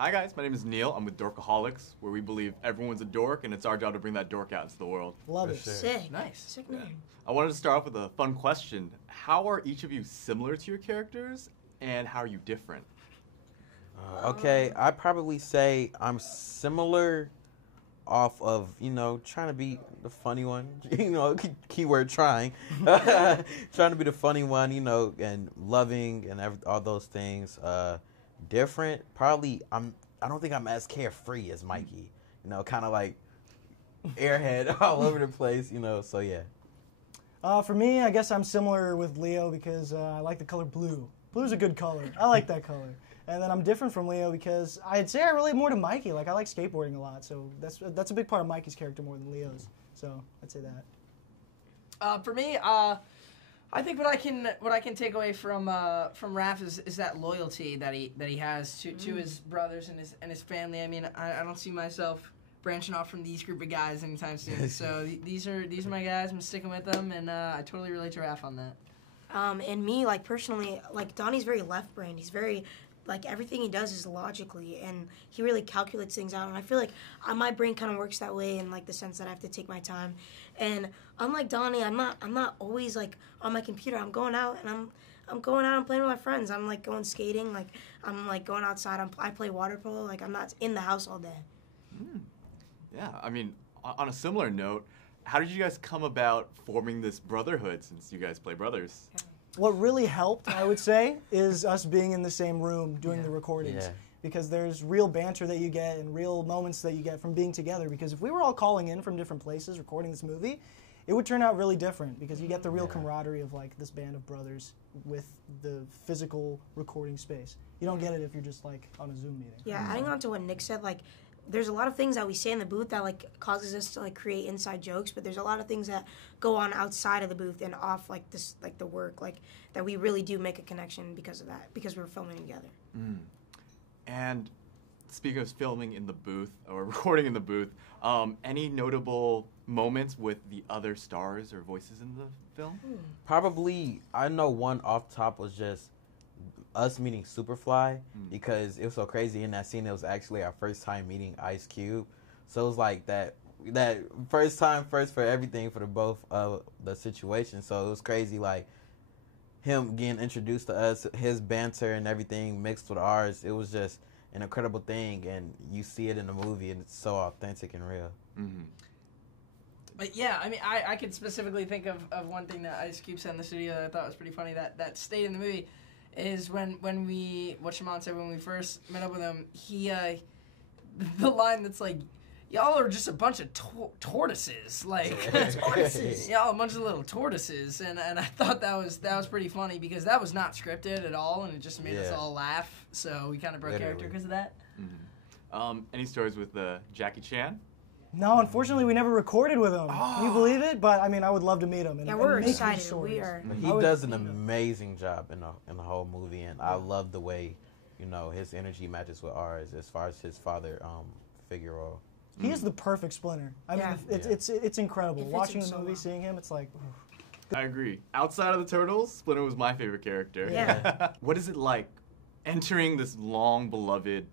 Hi guys, my name is Neil. I'm with Dorkaholics, where we believe everyone's a dork, and it's our job to bring that dork out into the world. Love For it. sure. Sick. Nice. Sick name. I wanted to start off with a fun question. How are each of you similar to your characters, and how are you different? Okay, I'd probably say I'm similar off of, trying to be the funny one. Keyword trying. Trying to be the funny one, and loving and all those things. Different, probably I don't think I'm as carefree as Mikey. Kind of like airhead all over the place, so yeah. For me, I guess I'm similar with Leo because I like the color blue. Blue's a good color. I like that color. And then I'm different from Leo because I'd say I relate more to Mikey. Like, I like skateboarding a lot, so that's a big part of Mikey's character more than Leo's. So I'd say that. For me, I think what I can take away from Raph is that loyalty that he has to his brothers and his family. I mean, I don't see myself branching off from these group of guys anytime soon. So these are my guys. I'm sticking with them, and I totally relate to Raph on that. And me, like, personally, like, Donnie's very left-brained. He's very, like, everything he does is logically, and he really calculates things out. And I feel like my brain kind of works that way in, like, the sense that I have to take my time. And unlike Donnie, I'm not always, like, on my computer. I'm going out, and I'm going out and playing with my friends. I'm, like, going skating. Like, I'm, like, going outside. I play water polo. Like, I'm not in the house all day. Yeah, I mean, on a similar note, how did you guys come about forming this brotherhood since you guys play brothers? What really helped, I would say, is us being in the same room doing the recordings. Yeah. Because there's real banter that you get and real moments that you get from being together. Because if we were all calling in from different places recording this movie, it would turn out really different because you get the real camaraderie of, like, this band of brothers with the physical recording space. You don't get it if you're just, like, on a Zoom meeting. Yeah, adding on to what Nick said, like, there's a lot of things that we say in the booth that, like, causes us to, like, create inside jokes, but there's a lot of things that go on outside of the booth and off, like, this, like, the work, like, that we really do make a connection because of that, because we're filming together. And speaking of filming in the booth, or recording in the booth, any notable moments with the other stars or voices in the film? Probably, I know one off top was just us meeting Superfly, because it was so crazy in that scene. It was actually our first time meeting Ice Cube, so it was like that first time, first for everything for the both of the situation. So it was crazy, like him getting introduced to us, his banter and everything mixed with ours. It was just an incredible thing, and you see it in the movie, and it's so authentic and real. But yeah, I mean, I could specifically think of one thing that Ice Cube said in the studio that I thought was pretty funny that stayed in the movie. Is when we, what Shimon said when we first met up with him, he, the line that's like, y'all are just a bunch of tortoises, like, tortoises. Y'all a bunch of little tortoises, and I thought that was pretty funny because that was not scripted at all, and it just made us all laugh, so we kind of broke character because of that. Any stories with Jackie Chan? No, unfortunately, we never recorded with him. Can you believe it? But, I mean, I would love to meet him. And, Yeah, we're and make excited. these stories. We are. He does an amazing job in the whole movie, and I love the way, his energy matches with ours as far as his father figure role. He is the perfect Splinter. I mean, it's incredible. It fits Watching him the so movie, well. seeing him, it's like, I agree. Outside of the Turtles, Splinter was my favorite character. Yeah. What is it like entering this long-beloved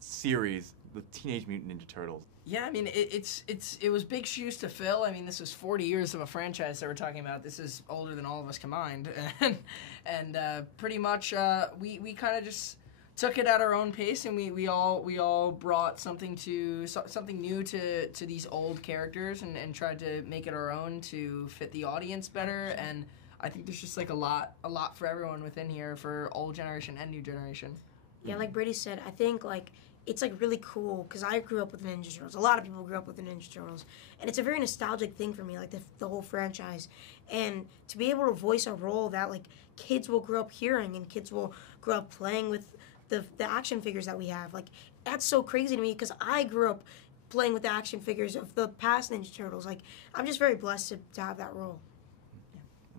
series, the Teenage Mutant Ninja Turtles? Yeah, I mean, it was big shoes to fill. I mean, this was 40 years of a franchise that we're talking about. This is older than all of us combined, and pretty much we kind of just took it at our own pace, and we all brought something new to these old characters, and tried to make it our own to fit the audience better. And I think there's just like a lot for everyone within here, for old generation and new generation. Yeah, like Brady said, I think, like, it's, like, really cool because I grew up with the Ninja Turtles. A lot of people grew up with the Ninja Turtles. And it's a very nostalgic thing for me, like, the whole franchise. And to be able to voice a role that, like, kids will grow up hearing and kids will grow up playing with the action figures that we have. Like, that's so crazy to me because I grew up playing with the action figures of the past Ninja Turtles. Like, I'm just very blessed to have that role.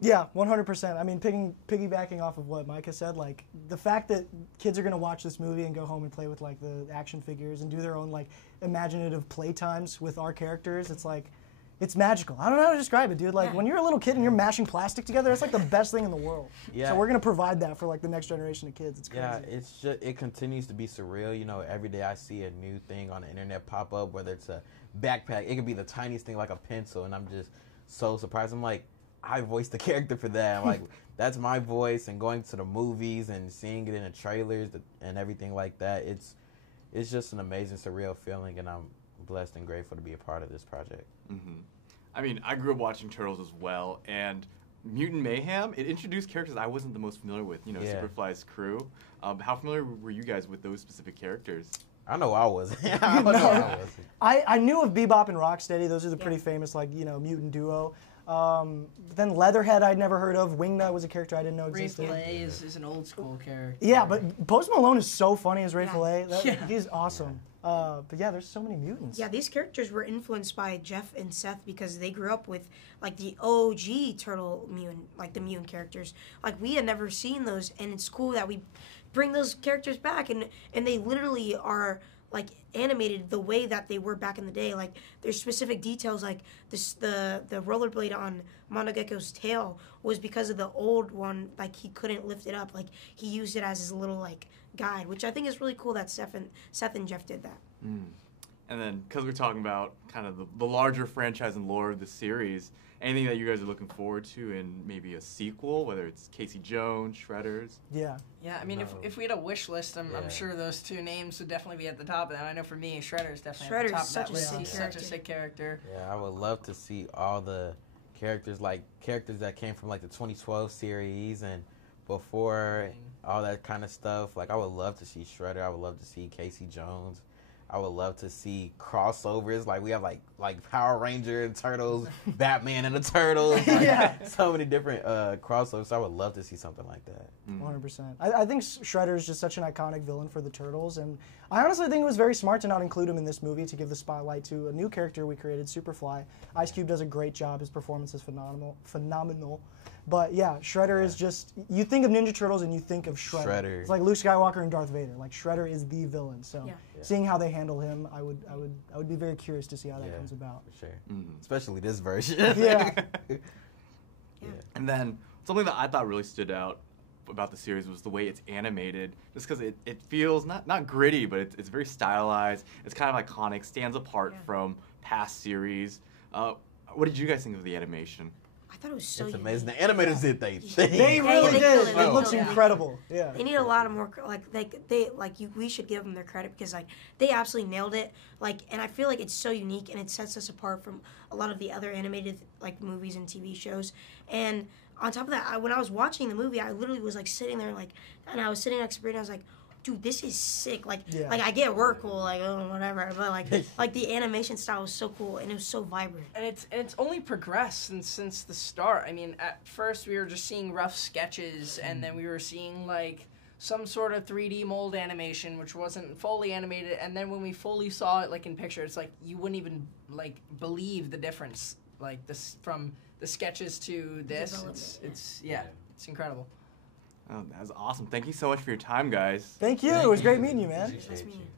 yeah, 100%. I mean, piggybacking off of what Micah said, like, the fact that kids are going to watch this movie and go home and play with, like, the action figures and do their own, like, imaginative playtimes with our characters, it's like, It's magical. I don't know how to describe it, dude. Like Yeah. when you're a little kid and you're mashing plastic together, it's like the best thing in the world. Yeah. So we're gonna provide that for like the next generation of kids. It's crazy. Yeah, it's just it continues to be surreal. You know, every day I see a new thing on the internet pop up, whether it's a backpack, it could be the tiniest thing like a pencil, and I'm just so surprised. I'm like, I voiced the character for that. I'm like, that's my voice, and going to the movies and seeing it in the trailers and everything like that. It's just an amazing, surreal feeling, and I'm blessed and grateful to be a part of this project. I mean, I grew up watching Turtles as well, and Mutant Mayhem, it introduced characters I wasn't the most familiar with, you know, Yeah. Superfly's crew. How familiar were you guys with those specific characters? I know I wasn't. I know I wasn't. I knew of Bebop and Rocksteady. Those are the pretty famous, like, you know, mutant duo. But then Leatherhead I'd never heard of. Wingnut was a character I didn't know Ray existed. Fillet is an old school character. Yeah, but Post Malone is so funny as Ray Yeah. Fillet. Yeah. He's awesome. But yeah, there's so many mutants. Yeah, these characters were influenced by Jeff and Seth because they grew up with like the OG turtle mutant, like the mutant characters. Like we had never seen those, and it's cool that we bring those characters back, and they literally are like animated the way that they were back in the day. Like there's specific details, like this the rollerblade on Monogekko's tail was because of the old one. Like he couldn't lift it up. Like he used it as his little like guide, which I think is really cool that Seth and Jeff did that. And then, because we're talking about kind of the larger franchise and lore of the series, anything that you guys are looking forward to in maybe a sequel, whether it's Casey Jones, Shredders? Yeah. Yeah, I mean, if we had a wish list, I'm Yeah. sure those two names would definitely be at the top of that. I know for me, Shredder's definitely Shredder's at the top such of a that list. sick He's such character. a sick character. Yeah, I would love to see all the characters that came from like the 2012 series and before all that kind of stuff. Like I would love to see Shredder. I would love to see Casey Jones. I would love to see crossovers. Like we have like Power Ranger and Turtles, Batman and the Turtles. Like, Yeah. so many different crossovers. So I would love to see something like that. 100%. I think Shredder is just such an iconic villain for the Turtles, and I honestly think it was very smart to not include him in this movie to give the spotlight to a new character we created, Superfly. Ice Cube does a great job. His performance is phenomenal. But yeah, Shredder is just, you think of Ninja Turtles and you think of Shredder. Shredder. It's like Luke Skywalker and Darth Vader. Like Shredder is the villain. So Yeah. seeing how they handle him, I would be very curious to see how that Yeah. comes about. For sure. Especially this version. Yeah. And then, something that I thought really stood out about the series was the way it's animated, just because it feels not gritty, but it's very stylized. It's kind of iconic, stands apart from past series. What did you guys think of the animation? I thought it was so It's unique. amazing. The animators did they thing. They really they did. killed it. It They looks killed it. incredible. Yeah. They need a lot of more we should give them their credit because like they absolutely nailed it. Like, and I feel like it's so unique and it sets us apart from a lot of the other animated like movies and TV shows. And on top of that, when I was watching the movie, I literally was like sitting there like, and I was sitting next to Brady, and I was like, dude, this is sick. Like, Yeah. like I get we're cool, like oh, whatever, but like the animation style was so cool and it was so vibrant. And it's only progressed since the start. I mean, at first we were just seeing rough sketches, and then we were seeing like some sort of 3D mold animation, which wasn't fully animated. And then when we fully saw it, like in picture, it's like you wouldn't even like believe the difference, like this from the sketches to this. Development, It's incredible. Oh, that was awesome. Thank you so much for your time, guys. Thank you. It was great meeting you, man. Appreciate Nice meeting you. you.